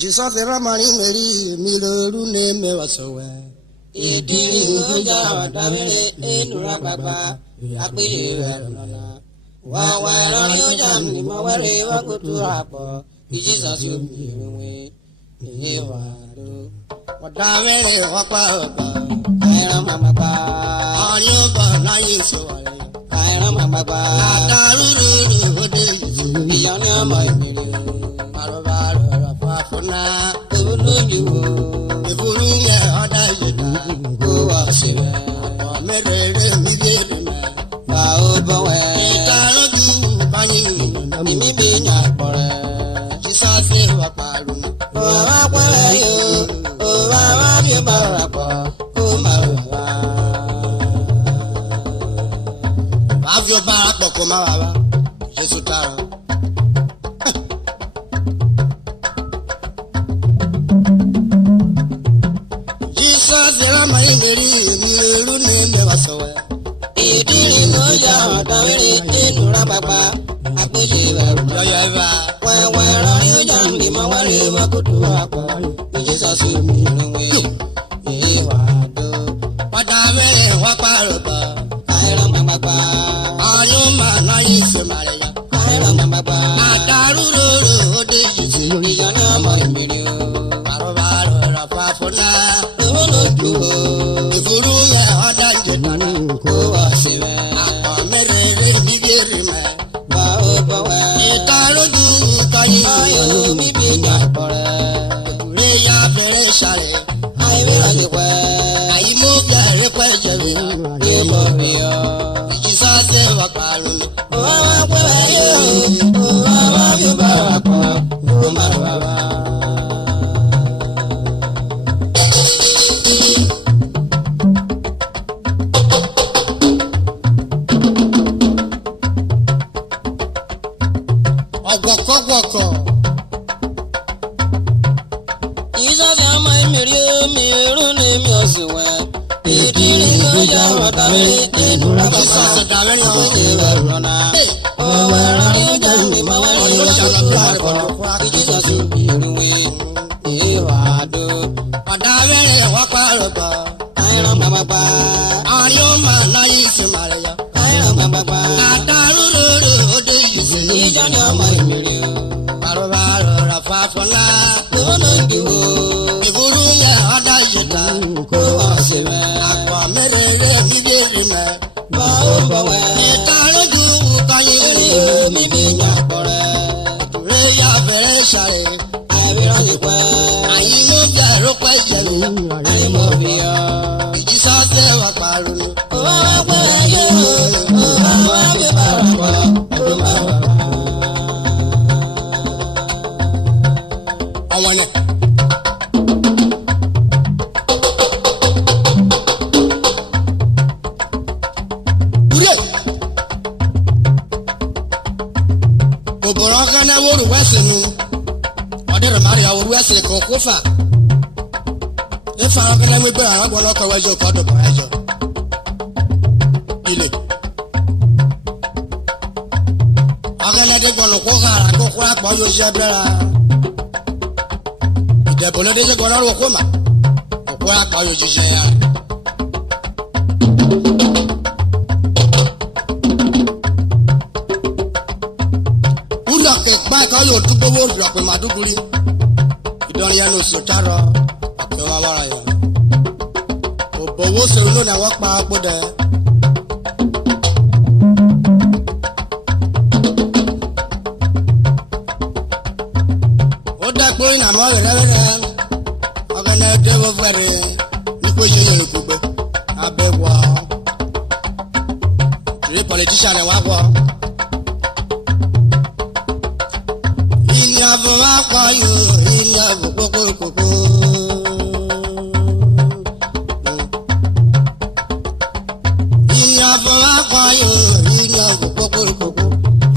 Jesus Ramani Mary Milu name was away. Ìdílé ìgbéjà ọ̀dàmẹ́rẹ́ ènùrà bàbá àpèyè ẹ̀rọ̀nà. Wọ́n wá ẹ̀rọ ní ọjà mímọ́ wẹ́rẹ́ wọ́n kò tó àpọ̀ ìjísà sí omi ìrìnwé èyí wà ló. Ọ̀dàmẹ́rẹ́ ọ̀pá ọ̀pá Àìrán màmá pa. ọ̀ní ọ̀bà láyé sọ̀rọ̀. Àìrán màmá pa. Àdàrúrú òde ìṣòro. Ìyá ní ọmọ ìmìlẹ̀. Àrọ̀bà rọ̀rọ̀ fàfúnà. Ewu lójú wo. Ìfúrú yẹ ọ̀dà ìyẹ̀dá. Kó wá sí rẹ̀. Mẹ́rẹ̀ẹ́rẹ́ mi léèrè mẹ́. Bá ó bọ̀ wẹ̀. Ìtàlójú báyìí Mímí bí ní àpọ̀rẹ̀. Jesus wà pàrọ̀. Òwá pẹ́rẹ́ yóò. Òwá wá bí bàrà pọ̀. Kó má wà wá. Wàá fi ọba àpọ̀ kó má wà wá. Jésù tààrà. Jesus Ramani Mary Milu name was away. Ìdílé ìgbéjà ọ̀dàmẹ́rẹ́ ènùrà bàbá àpèyè ẹ̀rọ̀nà. Yọ̀yọ̀ ẹ̀fà. Wẹ́wẹ́ ẹ̀rọ ní ọjà mímọ́ wẹ́rẹ́ wọ́n kò tó àpọ̀ ìjísà sí omi ìrìnwé èyí wà ló. Ọ̀dàmẹ́rẹ́ wà pàrọ̀ bá. Àìrán màmá pa. Ọ̀yún màá láyé sọ̀màrẹ̀ yá. Àìrán màmá pa. Àdàrúrú òde ìṣòro. Ìyá ní ọmọ ìmìlẹ̀ o. Àrọ̀bà rọ̀rọ̀ fàfúnà. Ewu lójú wo. Ìfúrú yẹ ọ̀dà ìyẹ̀dá. Kó wá sí rẹ̀. Àpọ̀ mẹ́rẹ̀ẹ́rẹ́ mi léèrè mẹ́. Bá ó bọ̀ wẹ̀. Ìtàlójú káyé. Ayọ̀ mi bí ní àpọ̀rẹ̀. Ìkùrẹ́ yá bẹ̀rẹ̀ ṣàrẹ̀. Àìrí ọ̀yẹ̀ pẹ́. Àyímọ́ bẹ̀rẹ̀ pẹ́ jẹ̀rẹ̀. Ní mo rí ọ. Jesus wà pàrọ̀. Òwá wá pẹ́rẹ́ yóò. Òwá wá bí bàrà pọ̀. Kó má wà wá. Ọ̀gbọ̀kọ̀gbọ̀kọ̀. Ìjọba ọmọ ìmìrì mi èrò ní mi ò sì wẹ̀. Ìdílé ìgbéjà ọ̀dàmẹ́rẹ́ ènùrà bàbá Jesus Ramani àpèyè ẹ̀rọ̀nà. Ọ̀wọ́ ẹ̀rọ ní ọjà mímọ́ wẹ́rẹ́ wọ́n kò tó àpọ̀ ìjísà sí omi ìrìnwé èyí wà ló. Ọ̀dàmẹ́rẹ́ wà pàrọ̀ bá. Àìrán màmá pa. Ọ̀yún màá láyé sọ̀màrẹ̀ yá. Àìrán màmá pa. Àdàrúrú òde ìṣòro. Ìjọ ní ọmọ ìmìrì o. Àrọ̀bà rọ̀rọ̀ fàfúnà. Ewu lójú wo. Ìfúrú yẹ ọ̀dà ìyẹ̀dá. Kó wá sí rẹ̀. Àpọ̀ mẹ́rẹ̀ẹ́rẹ́ mi léèrè mẹ́. Bá ó bọ̀ wẹ̀. Ìtàlójú káyé. Mi bí ní àpọ̀rẹ̀. Ìkùrẹ́ yá bẹ̀rẹ̀ ṣàrẹ̀. Àìrí ọ̀yẹ̀ pẹ́. Àyímọ́ bẹ̀rẹ̀ pẹ́ jẹ̀rẹ̀. Ní mo rí ọ. Jesus wà pàrọ̀. Òwá wá pẹ́rẹ́ yóò. Òwá wá bí bàrà pọ̀. Kó má wà wá. Àwọn ni. Kúrẹ́. Òbòrò ọ̀gá náà wọ́n rú wẹ́sì ni. Ọ̀dẹ́rẹ̀ máa rí àwọn wẹ́sì kò kó fà. Ifá ọ̀gá náà wọ́n gbé àwọn ọgbọ́n ọkọ̀ wẹ́jọ kọ́ dùn bọ̀rọ̀ ẹjọ́. Ilé. Ọ̀gá náà dé gbọ́nù kó hàrà kó kó àpọ̀ yóò ṣe bẹ́ra. Ìdẹ̀bọ̀ ló dé ṣe gbọ́nù ọ̀rọ̀ kó mà. Kó àpọ̀ yóò ṣiṣẹ́ yá. Wúlọ̀ kẹ̀gbá ẹ̀kọ́ yóò dúpọ̀ wó rọ̀pẹ̀ màdúgbùrí. Ìdánrin yẹn ló sùn tárọ̀ ọ̀pẹ̀ wá wára yẹn. Òbò owó sèrè lónìí àwọn pa àpò dẹ̀. Ó dẹ́kun ìnàmọ́ rẹ̀rẹ̀rẹ̀. Ọ̀gánà ẹ̀dẹ́ wọ́n fẹ́rẹ̀ nípò ìṣẹ̀lẹ̀ ìgbùgbẹ́. Abẹ́ wọ̀. Tìrí pọlitíṣà rẹ̀ wá wọ̀. Ìyàbọ̀ wá pọ̀ yóò ìyàbọ̀ kókókókó. Ìyàbọ̀ wá pọ̀ yóò ìyàbọ̀ kókókókó.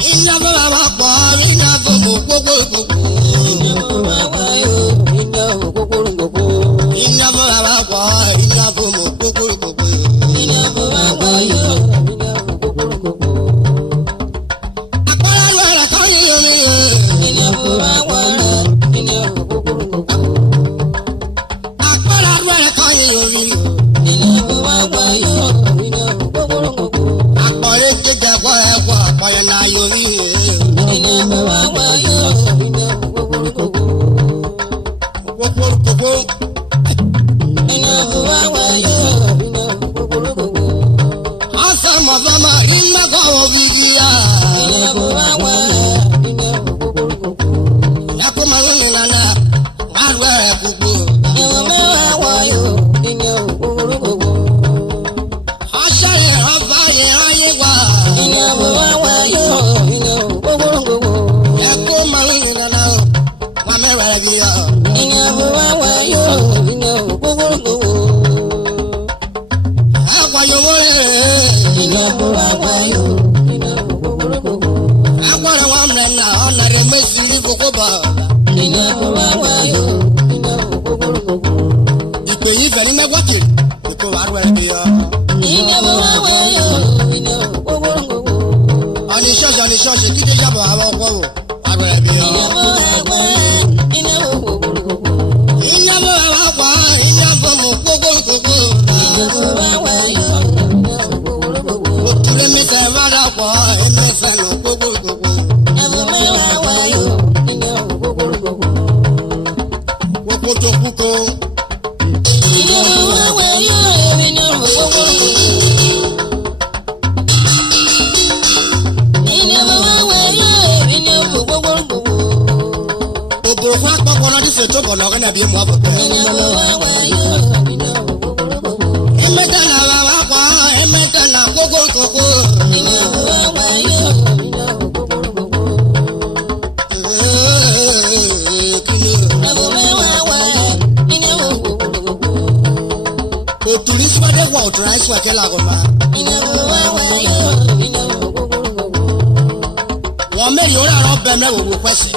Ìyàbọ̀ wá pọ̀ ìyàbọ̀ kókókókó. Ìyàbọ̀ wá pọ̀ yóò. Ìyàbọ̀ kókókókó. Ìyàbọ̀ wá pọ̀ ìyàbọ̀ kókókókó. Ìyàbọ̀ wá pọ̀ yóò. Ìyàbọ̀ kókókókó. Àpárá rẹ̀ kọ́ yíyọ mi. Ìyàbọ̀ wá pọ̀ yóò. wẹ́rẹ́ gbogbo. Ìwọ mẹ́wàá wọ̀ yóò nínú gbogbo gbogbo. Ọṣẹ ìrànfà yẹn ayé wá. Ìní àbúrò wọ̀ yóò nínú gbogbo gbogbo. Ẹ̀kọ́ màlúù yìí nana o, wà mẹ́wàá bí yọ. Ìní àbúrò wọ̀ yóò nínú gbogbo gbogbo. Ẹ̀kọ́ yòówó rẹ̀. Ìní àbúrò wọ̀ yóò nínú gbogbo gbogbo. Ẹ̀kọ́ rẹ̀ wọ́n mìíràn náà ọ̀nà rẹ̀ mẹ́sì ní gbogbo bọ̀. Ìní àbúrò wọ̀ yóò nínú gbogbo gbogbo. Ìpè yìí fẹ̀ ní mẹ́gbọ́ kiri, ìkó wà rú ẹ̀ bí yọ. Ìní àbúrò wọ̀ yóò nínú gbogbo gbogbo. Ọ̀nì ṣọ́ọ̀ṣì kíkẹ́ yàbọ̀ àwọn ọkọ̀ wò, wà rú ẹ̀ bí yọ. Ìní àbúrò wọ̀ nínú gbogbo gbogbo. Ìyàbọ̀ àwọn ọkọ̀ ìyàbọ̀ mọ̀ gbogbo gbogbo. Ìní àbúrò wọ̀ yóò nínú gbogbo gbogbo. Òtúrẹ́ mi fẹ́ rárá pọ̀ ẹ̀mí fẹ́ nù gbogbo gbogbo. Àbúrò wọ̀ yóò nínú gbogbo gbogbo. Gbogbo tó kú kó. Ìní àbúrò wọ̀ yóò nínú gbogbo gbogbo. Ìní àbúrò wọ̀ yóò nínú gbogbo gbogbo. Òbò fún akpọ̀kọ̀ náà ti ṣètò bọ̀ lọ́kẹ́ nàbí mọ́ àbọ̀kẹ́. Ìní àbúrò wọ̀ yóò nínú gbogbo gbogbo. Ẹ̀mẹ́tẹ̀ là wà wá pọ̀ ẹ̀mẹ́tẹ̀ là gbogbo gbogbo. Ìní àbúrò wọ̀ yóò nínú gbogbo gbogbo. Àbúrò wọ̀ nínú gbogbo gbogbo. Òtúrí sípàdé wà òtúrá ẹ̀sùn àkẹ́ làgọ̀ ma. Ìní àbúrò wọ̀ yóò nínú gbogbo gbogbo. Wọ́n mẹ́rin ó rárá bẹ́ẹ̀ mẹ́wòó wò pẹ́sì.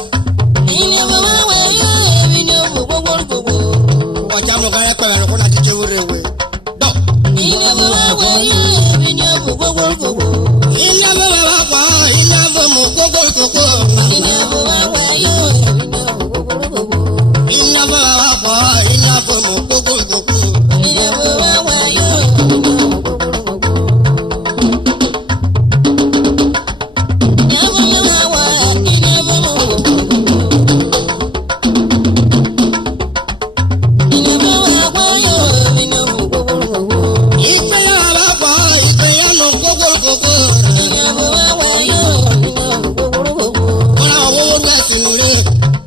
Ìní àbúrò wọ̀ yóò nínú gbogbo gbogbo. Ọjà mọ̀ kárẹ́ pẹ̀lẹ́ rẹ̀ kó náà ti jẹ́ wúre wé. Dọ̀. Ìní àbúrò wọ̀ yóò nínú gbogbo gbogbo. Ìyàbọ̀ wà pọ̀ ìyàbọ̀ mọ̀ gbogbo gbogbo. Ìní àbúrò wọ̀ yóò nínú gbogbo gbogbo. Ìyàbọ̀ wà pọ̀ ìyàbọ̀ mọ̀ gbogbo gbogbo. Ìní àbúrò wọ̀ yóò nínú gbogbo gbogbo. Ìfẹ́ yàrá pọ̀ ìfẹ́ yànnà gbogbo gbogbo. Ọ̀rọ̀ àwọn owó bẹ́ẹ̀ sì ń lé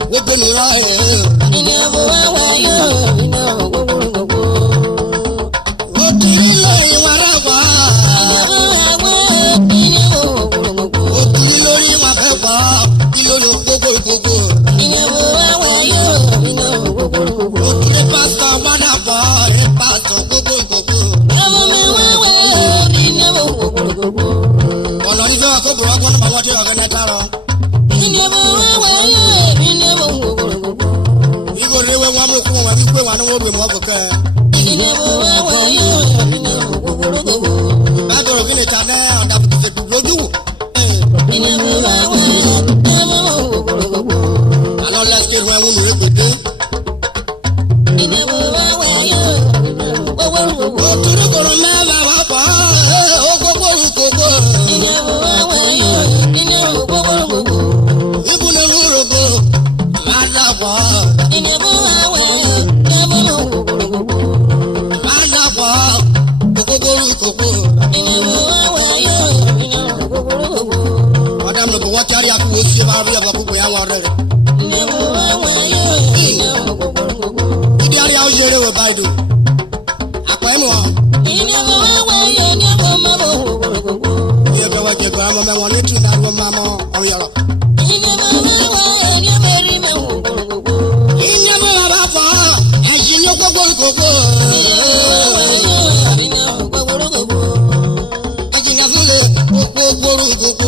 gbogbo nìyọ ẹ̀. Òtúrí lórí wọn rẹ̀ wá. Òtúrí lórí wọn fẹ́ wá. Kí ló lọ gbogbo gbogbo. Òtúrí pásítọ̀ wádà bọ̀ ẹ̀ pásítọ̀ gbogbo gbogbo. Ọ̀nà onífẹ́ wa kó bùrọ̀ ọgbọ́n náà wọ́n ti ọ̀gẹ́ nẹ́ta rọ. Ìgò léwé wọn mú kú wọn wípé wọn ni wọ́n rè mọ́ bùkẹ́. Báàgì òfin lè ta náà ọ̀dà fìfì dùn lójú wò. Àlọ́ lẹ́sìkì ìwọ̀n ẹ̀wọ̀n nù égbèdé. Òtúrí kòrò mẹ́fà wá pọ̀ ó gbogbo ìkòkò. Ibùdó wúrògbò máa dàpọ̀. Máa dàpọ̀ gbogbo ìkòkò. Ọ̀dà mi kò wọ́n ti àríyá kú wo sí máa rí ọ̀bọ̀ púpọ̀ yà wọ̀ rẹ̀ rẹ̀. Ìdí àríyá ó ṣeré wò báyìí dùn. Àpọ̀ ẹ̀mú wọn. Iye bẹ wọ́n jẹ gbọ́dọ̀ mọ́ mẹ́wọ́n létí ìdárúwọ́ máa mọ́ ọ̀yọ̀rọ̀. Ìyẹn bó wà bá fọ́ ẹ̀sìn ló gbogbo ìkòkò. Ẹ̀sìn yẹn fún lè gbogbo ìkòkò.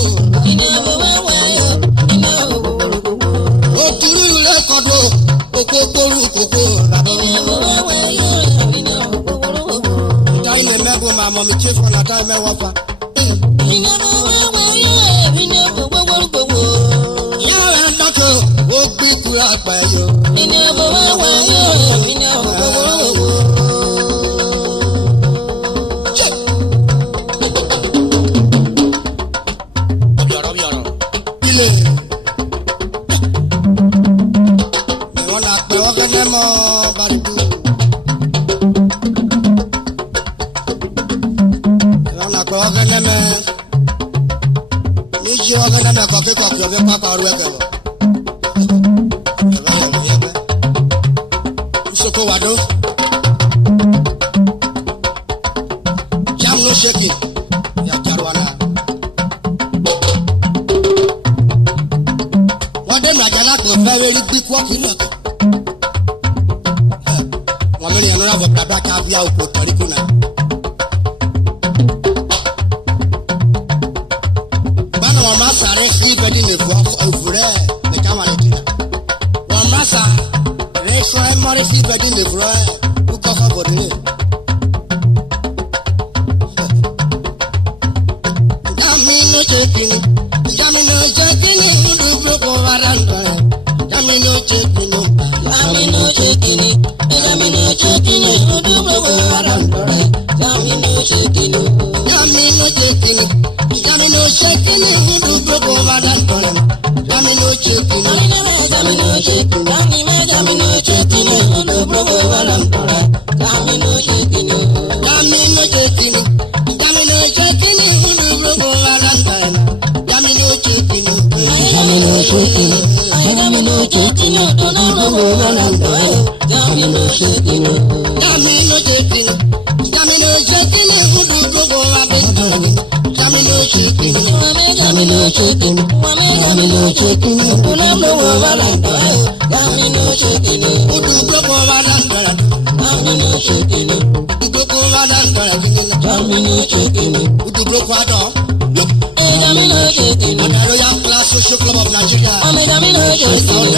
Òtúrú ilé kọ́dọ̀ gbogbo ìkòkò. Ìjà ilẹ̀ mẹ́gbọ̀n máa mọ̀ mi tí fún ọ̀nà táyé mẹ́wọ́ fa. Yàrá ẹ̀ dọ́tò ó gbé kúrò àgbà yọ. Ilé ìwọ̀n náà pẹ̀ wọ́n kẹ́kẹ́ mọ́ bàdìbò. Ìwọ̀n náà pẹ̀ wọ́n kẹ́kẹ́ mẹ́. Níjí wọ́n kẹ́kẹ́ mẹ́ kọ̀kí ọ̀bẹ pápá ọrú ẹ̀kẹ́ lọ. kó wa dó. Jam no shaking. Ya jarwana. Wọ́n dé màjálá kò fẹ́ rí bí kúọ́kì náà. Wọ́n mẹ́rin ẹ̀nu rábọ̀ tàbí àkàbíà òkú tọ́ríkù náà. Báwo wọ́n máa sáré sí ìbẹ́dí nìfọ́ òfurẹ́ ẹ̀ka wà lẹ́tìrì. Wọ́n máa sáré sọ ẹ́ mọ́rí sí ìbẹ́dí nìfọ́ kúkọ́ fọ́bọ̀dé rẹ̀. Jamino chekini, jamino chekini, udu broko varanda. Jamino chekini, jamino chekini, jamino chekini, udu broko varanda. Jamino chekini, jamino chekini, jamino chekini, udu broko varanda. Jamino chekini, jamino chekini, jamino chekini, udu broko varanda. Jamino chekini, jamino chekini, jamino chekini, udu broko varanda. Jamino chekini, jamino chekini, jamino chekini, udu broko varanda. Jamino chekini, jamino chekini, jamino chekini, udu broko varanda. Jamino chekini, jamino chekini, jamino chekini, udu broko varanda. Jamino chekini, udu broko varanda. Jamino chekini, udu broko varanda. Jamino chekini, udu broko varanda. Jamino chekini, the Royal Class Social Club of Nigeria. Jamino chekini,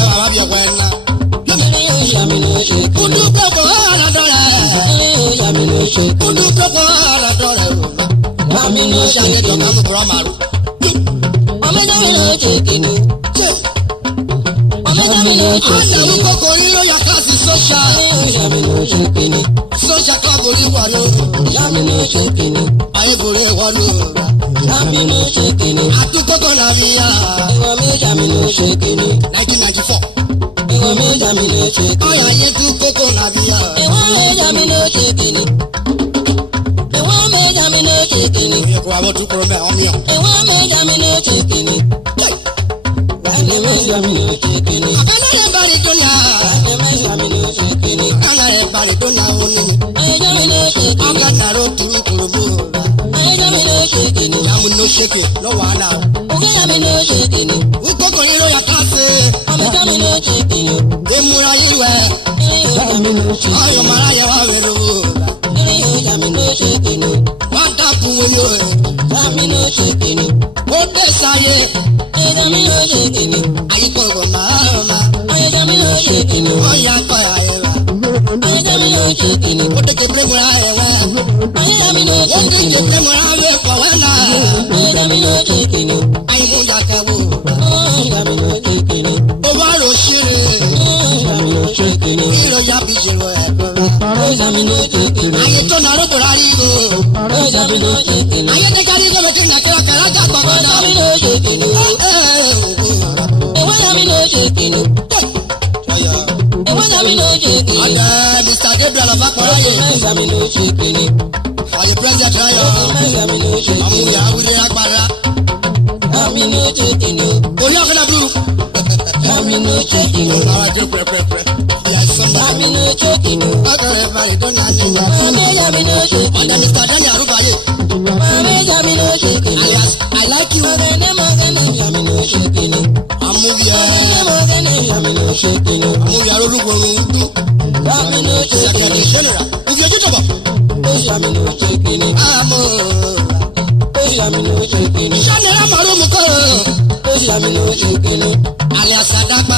jamino chekini, udu broko varanda. Jamino chekini, udu broko varanda. Jamino chekini, jamino chekini, jamino chekini, kokori Royal Class Social. Jamino chekini, social club oríwọ̀lú. Jamino chekini, ayébòrè wọ̀lú. Jamino chekini, àtúntò nàbíyá. Ìwọ̀mí jamino chekini, 1994. Ìwọ̀mí jamino chekini, ọ̀yà yẹn tún kókó nàbíyá. Ìwọ̀mí jamino chekini, ìwọ̀mí jamino chekini. Ìyẹ̀kọ̀ àwọn tún kúrò mẹ́ ọ̀mí ọ̀. Ìwọ̀mí jamino chekini, ìwọ̀mí jamino chekini. Àbẹ̀lẹ̀ bàrí tó nà. Ìwọ̀mí jamino chekini. Àbẹ̀lẹ̀ bàrí tó nà ó ní. Jamino chekini, ọ̀gá nàró tún kúrò mú ọ̀rá. Jamino chekini, jamino chekini, ló wà á nà. Jamino chekini, ukoko ní ló yà ká sí. Jamino chekini, èmúra yíwẹ̀. Jamino chekini, ọ̀yọ̀ màrá yẹ wá wẹ̀ lówó. Jamino chekini, wọ́n dàbò wọlé o. Jamino chekini, ó dé sáyé. Jamino chekini, àyíkọ̀ wọ̀ máa ma. Jamino chekini, wọ́n yà kọ́ ayé wa. Jamino chekini, ó dé kékeré múra ayé wa. Jamino chekini, ó dé kékeré múra ayé wa wá náà. Jamino chekini, ayé mú yàgàwó. Jamino chekini, ó wá lọ ṣeré. Jamino chekini, ìlọ yàbí jẹ̀rọ ẹ̀kọ́. Jamino chekini, ayé tó nàró tó rárí o. Jamino chekini, ayé tó kárí kó lókè nàkẹ́rọ̀ kẹ́rọ̀ jà gbọ̀ngàn náà. Jamino chekini, ìwé jamino chekini. Ìwé jamino chekini. Ọ̀dà Mr. Gabriel of Akpọ̀rọ̀ yìí. Jamino chekini. Ọ̀yẹ̀ President Rayo. Jamino chekini. Àmúyẹ awúrẹ́ agbára. Jamino chekini. Orí ọ̀kadà dúró. Jamino chekini. Àwọn ẹgbẹ́ pẹ̀rẹ̀pẹ̀rẹ̀. Jamino chekini. Ọ̀dọ̀rẹ̀ bàrẹ̀ tó nà ní ìyá. Jamino chekini. Ọ̀dà Mr. Daniel Arúgbáyé. Jamino chekini. Alias I like you. Jamino chekini. Àmúyẹ. Jamino chekini. Àmúyẹ arólúgbòrò ń dún. Jamino chekini. Secretary General. Ìfẹ́ tó jọ̀bọ̀. Jamino chekini. Àmọ́. Jamino chekini. Sanera màrúmù kọ́. Jamino chekini. Alias Adagba.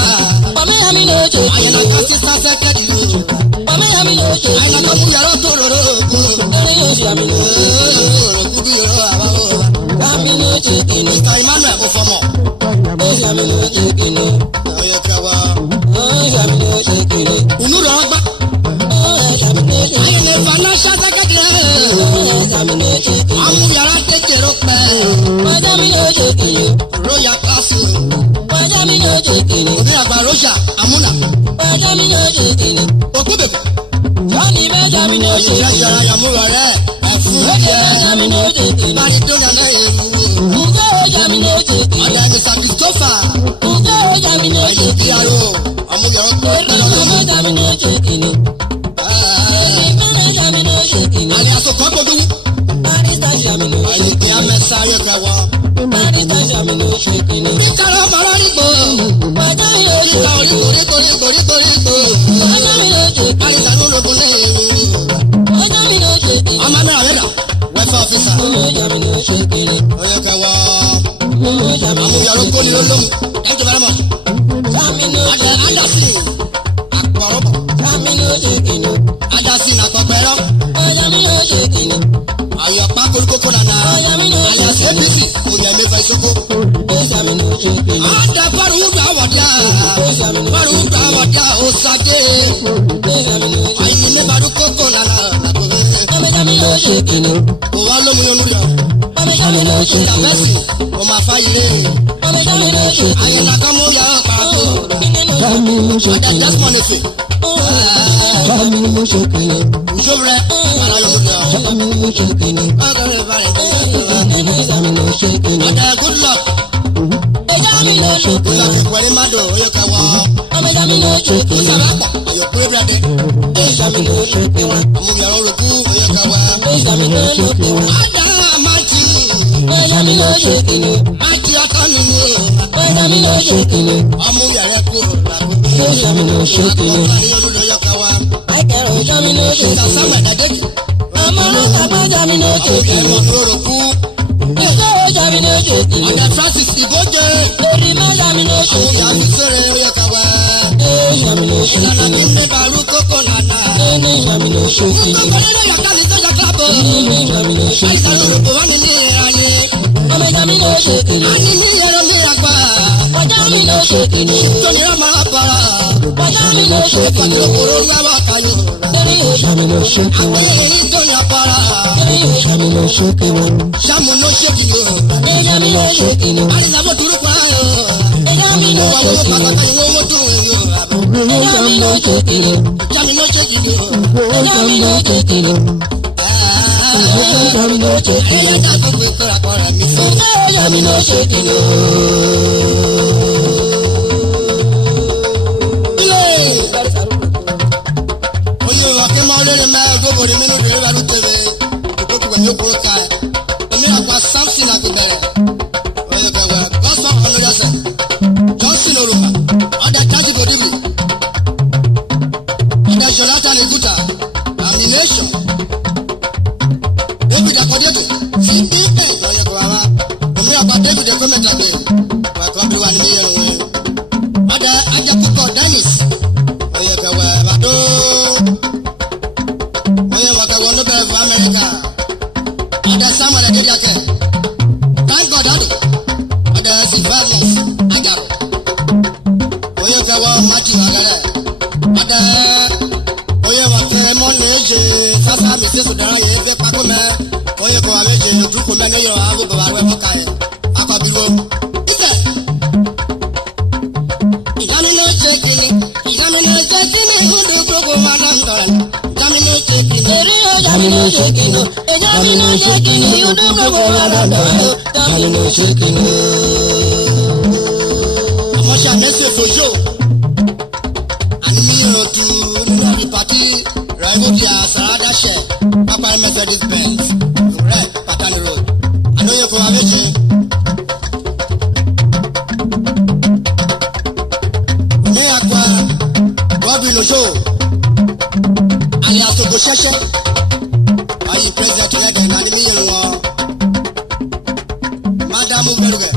Jamino chekini. Àyẹ̀nà kan sísá sẹ́kẹ̀dì yìí. Jamino chekini. Àyẹ̀nà kan fún yàrá tó rọrọ ògùn. Jamino chekini. Ògùn bí yòrò àbáwò. Jamino chekini. Mr. Emmanuel Ofomo. Jamino chekini. Ayé kẹwàá. Jamino chekini. Inú rẹ̀ ọgbà. Jamino chekini. Àyẹ̀nà financial secretary. Jamino chekini. Àwọn yàrá kékeré pẹ́. Jamino chekini. Royal Class. Jamino chekini. Òbí àgbà Rosa Amúnà. Jamino chekini. Òkúbèbè. Jọ́ni bẹ́ Jamino chekini. Ìjọba ìjọba yàmúrò rẹ̀ ẹ̀fún yẹ. Jamino chekini. Bari tó nà lẹ́yìn ewu. Jamino chekini. Ọ̀dà Mr. Christopher. Jamino chekini. Ẹ̀yìn ìyàrá àmúyẹ ọ̀tọ̀. Jamino chekini. ayé kẹwọ́. Amẹ́ríkà ṣàmì ló ṣe kìíní. Ìkàrọ̀ mọ̀rọ̀ nígbò. Ọjọ́ mi ló ṣe kìíní. Koríko. Ọjọ́ mi ló ṣe kìíní. Àyíká ló lókun lẹ́yìn. Ọjọ́ mi ló ṣe kìíní. Ọmọ mi àwẹ̀dà. Wẹ́fẹ́ ọ̀fíìsà. Ọjọ́ mi ló ṣe kìíní. Ayé kẹwọ́. Ọjọ́ mi ló ṣe Àmúyọ̀rọ̀ kó ni ló lóhùn. Thank you very much. Ṣàmì ló ṣe kìíní. Adásí. Àpọ̀rọ̀bọ̀. Ṣàmì ló ṣe kìíní. Adásí nàpọ̀pẹ̀rọ̀. Ọjọ́ mi ló ṣe kìíní. Àyọ̀pá koríko nana. Ọjọ́ mi ló ṣe Àyàsí APC. Mo yẹ mi fẹ́ sóko. Ṣàmì ló ṣe kìíní. Adé bọ́ọ̀lù wúgbà wọ̀díà. Bọ́ọ̀lù wúgbà wọ̀díà ó sàdé. Ṣàmì ló ṣe Àyìn mi bàdú kókó nana. Ṣàmì ló ṣe kìíní. Òwò lómi olúyọ. Ṣàmì ló ṣe kìíní. Ìyàbẹ̀sì. Mo máa fá yìí. Ṣàmì ló ṣe kìíní. Àyẹ̀lá kan mú yàrá pàtó. Ṣàmì ló ṣe Adé kìíní. Desmond Efe. Ṣàmì ló ṣe kìíní. Ìṣòwò àgbàlá olúyọ. Ṣàmì ló ṣe kìíní. Ọ̀gẹ̀rẹ̀ ìbàrẹ̀. Ṣàmì ló ṣe kìíní. Adé good luck. Ṣàmì ló ṣe Good kìíní. luck ìpẹ̀lẹ́ mádò oyè kẹwọ́. Ṣàmì ló ṣe kìíní. Sábà pọ̀ àyọ̀kúrẹ́ bẹ̀rẹ̀. Ṣàmì ló ṣe kìíní. Àmúyọ̀rọ̀ olùkú oyè kẹwọ́. Ṣàmì ló ṣe kìíní. Adé Májì. Ṣàmì ló ṣe kìíní. Májì ọkọ nínú. Ṣàmì ló ṣe kìíní. Ọmúyẹ̀rẹ̀ kú. Ṣàmì ló ṣe kìíní. Àìkẹ́rọ̀ ṣàmì ló ṣe kìíní. Samuel Adéjì. Ọmọ ọlọ́pàá ṣàmì ló ṣe kìíní. Ọmọdúró kú. Ìṣòro ṣàmì ló ṣe kìíní. Ọ̀dẹ Francis Ìgbóje. Lórí má ṣàmì ló ṣe Àwọn ìyá kìíní. mi sọ̀rọ̀ oyè kẹwọ́. Ṣàmì ló ṣe Ìlànà kìíní. bí mi bàrú kókó nànà. Ṣàmì ló ṣe kìíní. Kókó nínú yàtọ̀ ní sọ́jà kíláàbù. Ṣàmì ló ṣe Àìsàn kìíní. lòrògbò wà nínú ìrìnàlè. Ọmọ ṣàmì ló ṣe kìíní. A ní ní ẹ̀rọ mi àgbà. Ọjà mi ló ṣe kìíní. Tóní ọmọ àbára. Ọjà mi ló ṣe kìíní. Ìfọ̀tìlòkòrò wẹ́wà kayò. Ṣàmì ló ṣe kìíní. Àwọn èyí tóní àbára. Ṣàmì ló ṣe kìíní. Sàmù ló ṣe kìlò. Ṣàmì ló ṣe kìíní. Àìsàn bó dúró pa ayò. Ṣàmì ló Ìwà ṣe wo kìíní. pàtàkì ìwé owó dùn èyí. Ṣàmì ló ṣe kìíní. Sàmù ló ṣe kìlò. Ṣàmì ló ṣe kìíní. Ṣàmì ló ṣe kìíní. Ẹyẹ dá gbogbo ìkọ́ra kọ́ rẹ̀ mi fún. Ṣàmì ló ṣe kìíní. Oye ọ̀kẹ́ máa lórí mẹ́ gbogbo rẹ̀ mi lórí rẹ̀ ló tẹ̀lé. Ìkókò pẹ̀lú ìkóró ká ẹ̀. Èmi àgbà Samson àti bẹ̀rẹ̀. Oye kẹwẹ́ gọ́sọ̀ ọ̀nùyẹsẹ̀. Johnson Oruma. Ọ̀dẹ Tati Godibi. Ọ̀dẹ Jonathan Iguta. Amination. David Akọ́dẹ́tò. CDN lọ́yẹ̀ kọ́ wa. Èmi àgbà David Ekwemetàgbé. Wẹ̀kọ́ bí wà ní mi yẹn wẹ̀. Ọ̀dẹ Ajakukọ̀ Dennis. Oye kẹwẹ́ Bàdó. Oye wọ̀kẹ̀wọ̀ ló bẹ̀rẹ̀ fún Amẹ́ríkà. Ọ̀dẹ Samuel Adélakẹ̀. Thank God Daddy. Ọ̀dẹ Sylvanus Agaro. Oye kẹwọ́ Matthew Agẹrẹ. Ọ̀dẹ oye wọ̀kẹ̀ mọ́nà èjè sáfà mi sí Sùdárà yẹn fẹ́ pákó mẹ́. Oye kẹwọ́ méje dúkú mẹ́ ní yọ̀ àwọn bàbá rẹ̀ wọ́n ká yẹ. Akọ̀bíro. Ìfẹ́. Ìdámi ló ṣe kìíní. Ìdámi ló ṣe kìíní. Ìhùndé gbogbo máa dá ń dọ̀rẹ̀. Ìdámi ló ṣe kìíní. Ṣàmì ló ṣe kìíní. Ṣàmì ló ṣe kìíní. Ọdún gbogbo wa dáadáa. Ṣàmì ló ṣe kìíní. Àwọn ṣàmẹ́sẹ̀ fòjò. Àní ní ìrọ̀tù nínú àrípàtì Raimudia Sàràdáṣẹ̀ pápá Mercedes Benz rẹ̀ Pàtàkì Road. Àdóyè kò wá méje. Ní àgbà Bọ́bí Lòṣó. Àyè àsòkò ṣẹ́ṣẹ́. Ayé President Lẹ́gẹ̀ẹ́ náà ní mílíọ̀nù wọn. Mádámù Bẹ́rùgẹ̀.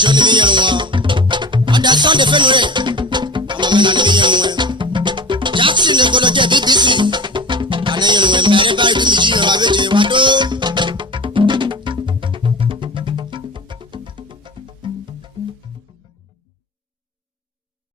Ṣé ní mílíọ̀nù wọn? Ọ̀dà Sunday Fẹ́nurẹ̀.